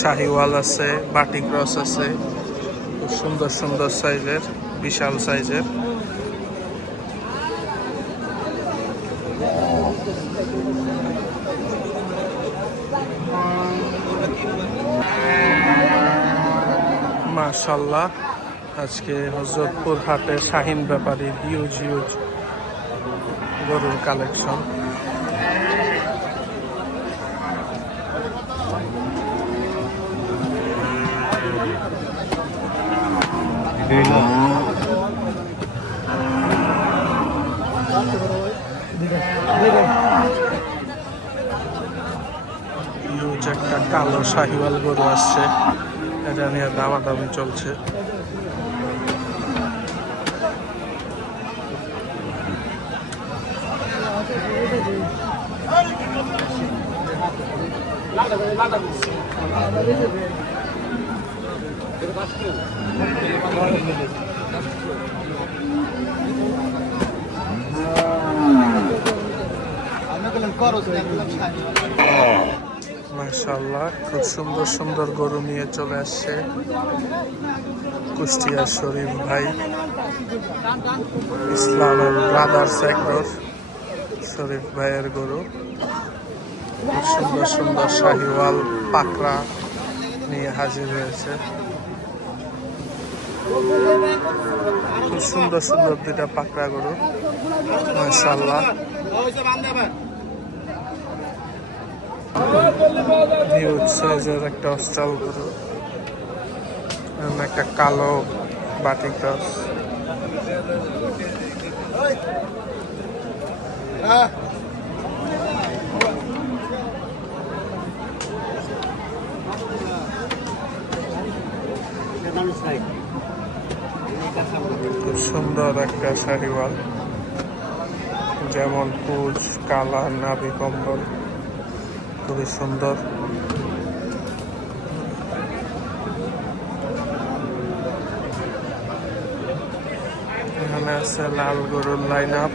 শাহিওয়াল আছে, বাটি ক্রস আছে, খুব সুন্দর সুন্দর সাইজের, বিশাল সাইজের। মাশাআল্লাহ, আজকে হযরতপুর হাটে শাহিন ব্যাপারী হিউজ হিউজ গরুর কালেকশন। হিউজ একটা কালো শাহিওয়াল গরু আসছে, এটা নিয়ে দামাদামি চলছে। মাশাআল্লাহ, খুব সুন্দর সুন্দর গরু নিয়ে চলে আসছে কুষ্টিয়ার শরীফ ভাই, ইসলাম ব্রাদার্স এগ্রোর শরীফ ভাইয়ের গরু। খুব সুন্দর সুন্দর শাহিওয়াল পাকড়া নিয়ে হাজির হয়েছে। খুব সুন্দর সুন্দর দুইটা পাকড়া গরু, মাশাআল্লাহ। হিউজ সাইজের একটা অস্ট্রাল গরু, একটা কালো বাটি ক্রস। খুব সুন্দর একটা শাহিওয়াল, যেমন পুজ, কালা, নাভি কম্বল, খুবই সুন্দর। এখানে আছে লাল গরুর লাইন আপ।